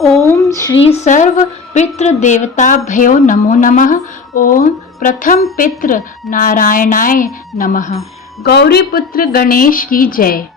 ओम श्री सर्व पितृ देवताभ्यो नमो नमः। ओम प्रथम पितृ नारायणाय नमः। गौरी पुत्र गणेश की जय।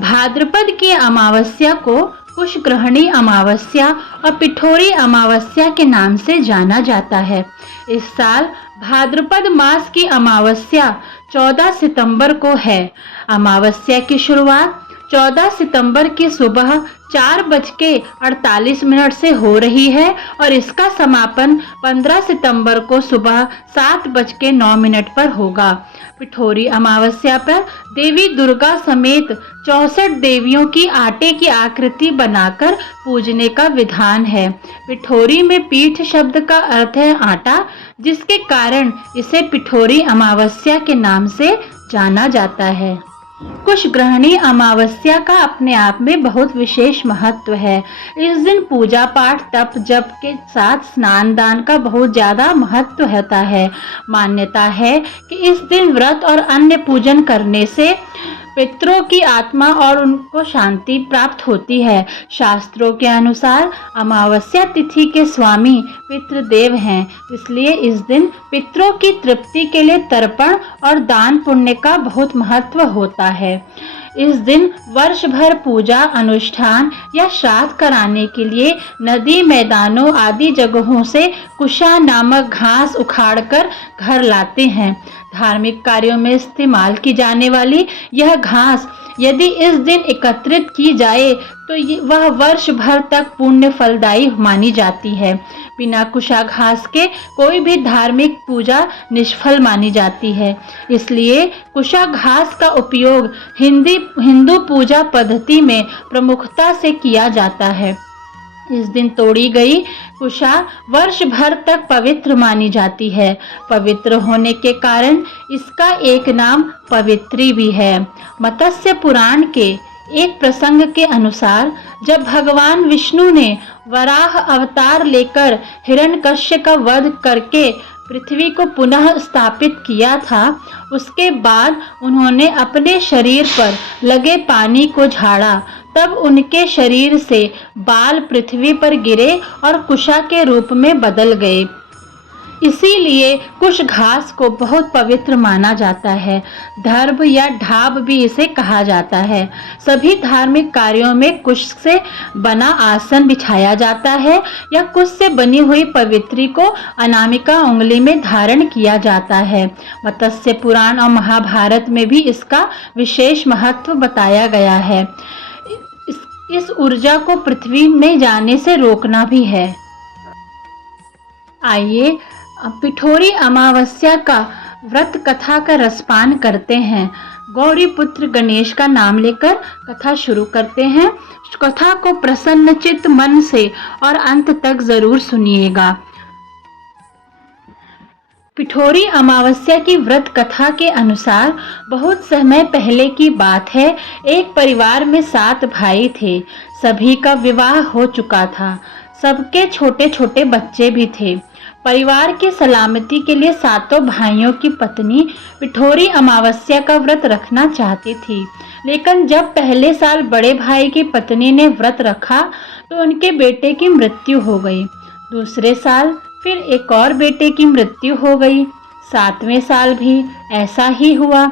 भाद्रपद की अमावस्या को कुशग्रहणी अमावस्या और पिठोरी अमावस्या के नाम से जाना जाता है। इस साल भाद्रपद मास की अमावस्या 14 सितंबर को है। अमावस्या की शुरुआत 14 सितंबर की सुबह 4:48 से हो रही है और इसका समापन 15 सितंबर को सुबह 7:09 पर होगा। पिठोरी अमावस्या पर देवी दुर्गा समेत 64 देवियों की आटे की आकृति बनाकर पूजने का विधान है। पिठोरी में पीठ शब्द का अर्थ है आटा, जिसके कारण इसे पिठोरी अमावस्या के नाम से जाना जाता है। कुशग्रहणी अमावस्या का अपने आप में बहुत विशेष महत्व है। इस दिन पूजा पाठ तप जप के साथ स्नान दान का बहुत ज्यादा महत्व होता है। मान्यता है कि इस दिन व्रत और अन्य पूजन करने से पितरों की आत्मा और उनको शांति प्राप्त होती है। शास्त्रों के अनुसार अमावस्या तिथि के स्वामी पितृदेव हैं, इसलिए इस दिन पितरों की तृप्ति के लिए तर्पण और दान पुण्य का बहुत महत्व होता है। इस दिन वर्ष भर पूजा अनुष्ठान या श्राद्ध कराने के लिए नदी मैदानों आदि जगहों से कुशा नामक घास उखाड़कर घर लाते हैं। धार्मिक कार्यों में इस्तेमाल की जाने वाली यह घास यदि इस दिन एकत्रित की जाए तो वह वर्ष भर तक पुण्य फलदायी मानी जाती है। बिना कुशा घास के कोई भी धार्मिक पूजा निष्फल मानी जाती है। इसलिए कुशा घास का उपयोग हिंदू पूजा पद्धति में प्रमुखता से किया जाता है। इस दिन तोड़ी गई कुशा वर्ष भर तक पवित्र मानी जाती है। पवित्र होने के कारण इसका एक नाम पवित्री भी है। मत्स्य पुराण के एक प्रसंग के अनुसार जब भगवान विष्णु ने वराह अवतार लेकर हिरण्यकश्यप का वध करके पृथ्वी को पुनः स्थापित किया था, उसके बाद उन्होंने अपने शरीर पर लगे पानी को झाड़ा। तब उनके शरीर से बाल पृथ्वी पर गिरे और कुशा के रूप में बदल गए। इसीलिए कुश घास को बहुत पवित्र माना जाता है। दर्भ या ढाब भी इसे कहा जाता है। सभी धार्मिक कार्यों में कुश से बना आसन बिछाया जाता है या कुश से बनी हुई पवित्री को अनामिका उंगली में धारण किया जाता है। मत्स्य पुराण और महाभारत में भी इसका विशेष महत्व बताया गया है। इस ऊर्जा को पृथ्वी में जाने से रोकना भी है। आइए पिठोरी अमावस्या का व्रत कथा का रसपान करते हैं। गौरी पुत्र गणेश का नाम लेकर कथा शुरू करते हैं। कथा को प्रसन्नचित्त मन से और अंत तक जरूर सुनिएगा। पिठोरी अमावस्या की व्रत कथा के अनुसार बहुत समय पहले की बात है। एक परिवार में 7 भाई थे। सभी का विवाह हो चुका था। सबके छोटे छोटे बच्चे भी थे। परिवार की सलामती के लिए 7 भाइयों की पत्नी पिठोरी अमावस्या का व्रत रखना चाहती थी। लेकिन जब पहले साल बड़े भाई की पत्नी ने व्रत रखा तो उनके बेटे की मृत्यु हो गई। दूसरे साल फिर एक और बेटे की मृत्यु हो गई। 7वें साल भी ऐसा ही हुआ।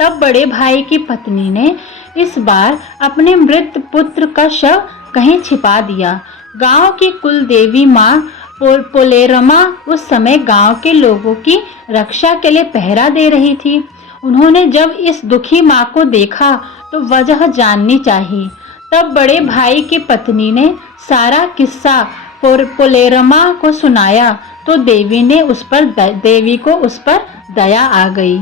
तब बड़े भाई की पत्नी ने इस बार अपने मृत पुत्र का शव कहीं छिपा दिया। गांव की कुल देवी माँ पोलेरमा उस समय गांव के लोगों की रक्षा के लिए पहरा दे रही थी। उन्होंने जब इस दुखी माँ को देखा तो वजह जाननी चाहिए। तब बड़े भाई की पत्नी ने सारा किस्सा पोलेरमा को सुनाया तो देवी को उस पर दया आ गई।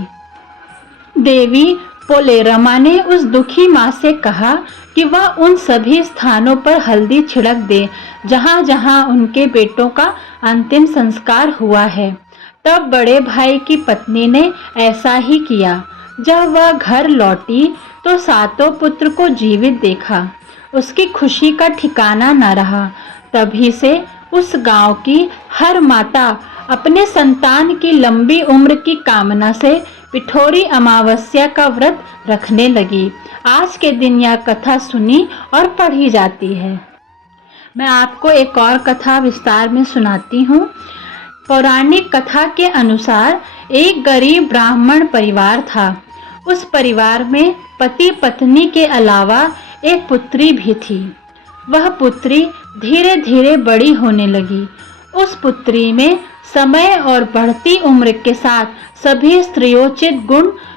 देवी पोलेरमा ने उस दुखी माँ से कहा कि वह उन सभी स्थानों पर हल्दी छिड़क दे जहाँ जहाँ उनके बेटों का अंतिम संस्कार हुआ है। तब बड़े भाई की पत्नी ने ऐसा ही किया। जब वह घर लौटी तो 7 पुत्र को जीवित देखा। उसकी खुशी का ठिकाना न रहा। तभी से उस गांव की हर माता अपने संतान की लंबी उम्र की कामना से पिठोरी अमावस्या का व्रत रखने लगी। आज के दिन यह कथा सुनी और पढ़ी जाती है। मैं आपको एक और कथा विस्तार में सुनाती हूँ। पौराणिक कथा के अनुसार एक गरीब ब्राह्मण परिवार था। उस परिवार में पति पत्नी के अलावा एक पुत्री भी थी। वह पुत्री धीरे धीरे बड़ी होने लगी। उस पुत्री में समय और बढ़ती उम्र के साथ सभी स्त्रियोचित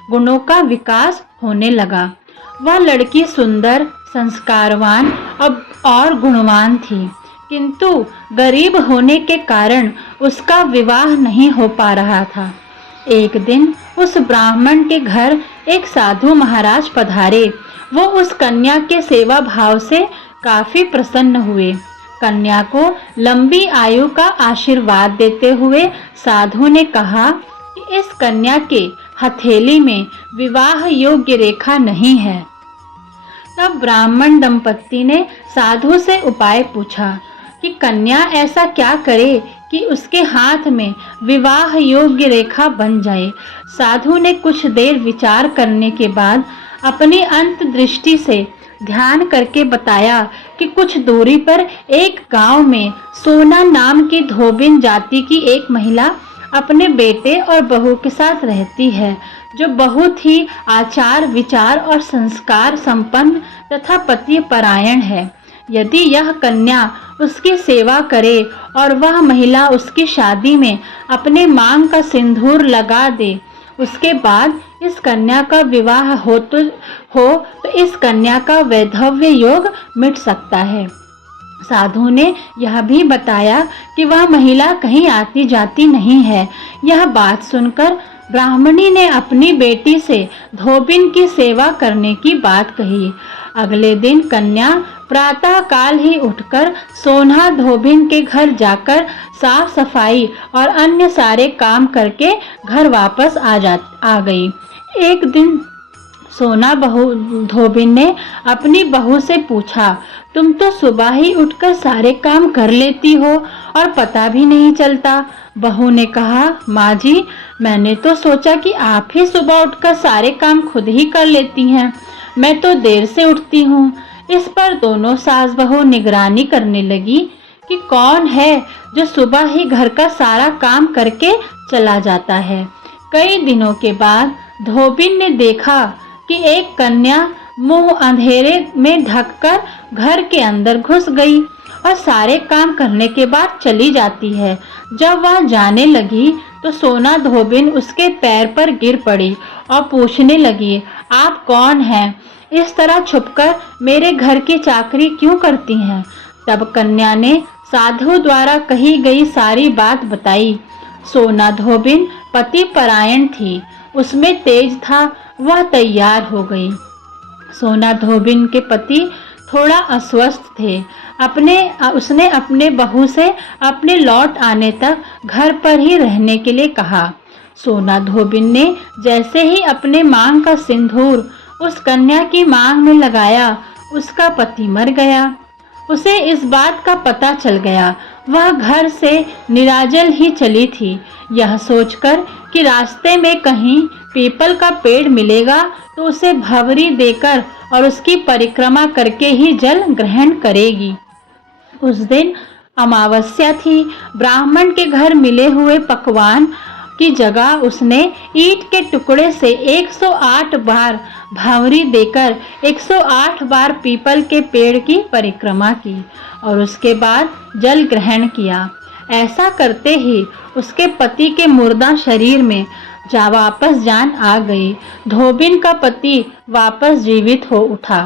गुणों का विकास होने लगा। वह लड़की सुंदर, संस्कारवान और गुणवान थी, किंतु गरीब होने के कारण उसका विवाह नहीं हो पा रहा था। एक दिन उस ब्राह्मण के घर एक साधु महाराज पधारे। वो उस कन्या के सेवा भाव से काफी प्रसन्न हुए। कन्या को लंबी आयु का आशीर्वाद देते हुए साधु ने कहा कि इस कन्या के हथेली में विवाह योग्य रेखा नहीं है। तब ब्राह्मण दंपत्ति ने साधु से उपाय पूछा कि कन्या ऐसा क्या करे कि उसके हाथ में विवाह योग्य रेखा बन जाए। साधु ने कुछ देर विचार करने के बाद अपनी अंतर्दृष्टि से ध्यान करके बताया कि कुछ दूरी पर एक गांव में सोना नाम की धोबिन जाति की एक महिला अपने बेटे और बहू के साथ रहती है, जो बहुत ही आचार विचार और संस्कार संपन्न तथा पति परायण है। यदि यह कन्या उसकी सेवा करे और वह महिला उसकी शादी में अपने मांग का सिंदूर लगा दे, उसके बाद इस कन्या का विवाह हो तो इस कन्या का वैधव्य योग मिट सकता है। साधु ने यह भी बताया कि वह महिला कहीं आती जाती नहीं है। यह बात सुनकर ब्राह्मणी ने अपनी बेटी से धोबिन की सेवा करने की बात कही। अगले दिन कन्या प्रातः काल ही उठकर सोना धोबिन के घर जाकर साफ सफाई और अन्य सारे काम करके घर वापस आ गई। एक दिन सोना धोबिन ने अपनी बहू से पूछा, तुम तो सुबह ही उठकर सारे काम कर लेती हो और पता भी नहीं चलता। बहू ने कहा, माँ जी, मैंने तो सोचा कि आप ही सुबह उठकर सारे काम खुद ही कर लेती हैं। मैं तो देर से उठती हूँ। इस पर दोनों सास बहू निगरानी करने लगी कि कौन है जो सुबह ही घर का सारा काम करके चला जाता है। कई दिनों के बाद धोबिन ने देखा कि एक कन्या मुंह अंधेरे में ढककर घर के अंदर घुस गई और सारे काम करने के बाद चली जाती है। जब वह जाने लगी तो सोना धोबिन उसके पैर पर गिर पड़ी और पूछने लगी, आप कौन हैं? इस तरह छुपकर मेरे घर की चाकरी क्यों करती हैं? तब कन्या ने साधु द्वारा कही गई सारी बात बताई। सोना धोबिन पति परायण थी, उसमें तेज था, वह तैयार हो गई। सोना धोबिन के पति थोड़ा अस्वस्थ थे। उसने अपने बहू से अपने लौट आने तक घर पर ही रहने के लिए कहा। सोना धोबिन ने जैसे ही अपने मांग का सिंदूर उस कन्या की मांग में लगाया, उसका पति मर गया। उसे इस बात का पता चल गया। वह घर से निराजल ही चली थी, यह सोचकर कि रास्ते में कहीं पीपल का पेड़ मिलेगा तो उसे भंवरी देकर और उसकी परिक्रमा करके ही जल ग्रहण करेगी। उस दिन अमावस्या थी। ब्राह्मण के घर मिले हुए पकवान की जगह उसने ईंट के टुकड़े से 108 बार भंवरी देकर 108 बार पीपल के पेड़ की परिक्रमा की और उसके बाद जल ग्रहण किया। ऐसा करते ही उसके पति के मुर्दा शरीर में वापस जान आ गई। धोबिन का पति वापस जीवित हो उठा।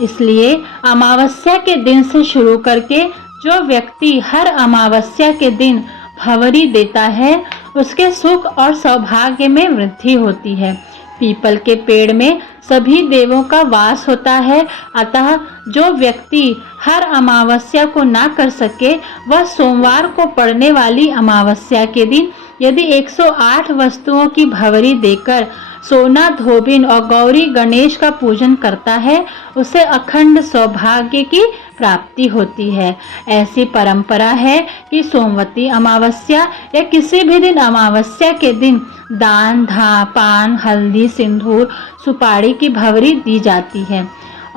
इसलिए अमावस्या के दिन से शुरू करके जो व्यक्ति हर अमावस्या के दिन भंवरी देता है, उसके सुख और सौभाग्य में वृद्धि होती है। पीपल के पेड़ में सभी देवों का वास होता है, अतः जो व्यक्ति हर अमावस्या को ना कर सके, वह सोमवार को पड़ने वाली अमावस्या के दिन यदि 108 वस्तुओं की भंवरी देकर सोना धोबिन और गौरी गणेश का पूजन करता है, उसे अखंड सौभाग्य की प्राप्ति होती है। ऐसी परंपरा है कि सोमवती अमावस्या या किसी भी दिन अमावस्या के दिन दान, पान, हल्दी, सिंदूर, सुपारी की भंवरी दी जाती है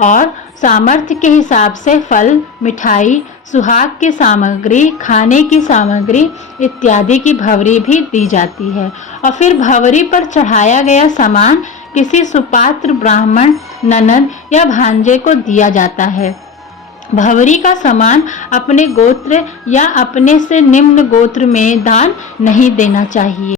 और सामर्थ्य के हिसाब से फल, मिठाई, सुहाग की सामग्री, खाने की सामग्री इत्यादि की भंवरी भी दी जाती है। और फिर भंवरी पर चढ़ाया गया सामान किसी सुपात्र ब्राह्मण, ननद या भांजे को दिया जाता है। भंवरी का सामान अपने गोत्र या अपने से निम्न गोत्र में दान नहीं देना चाहिए।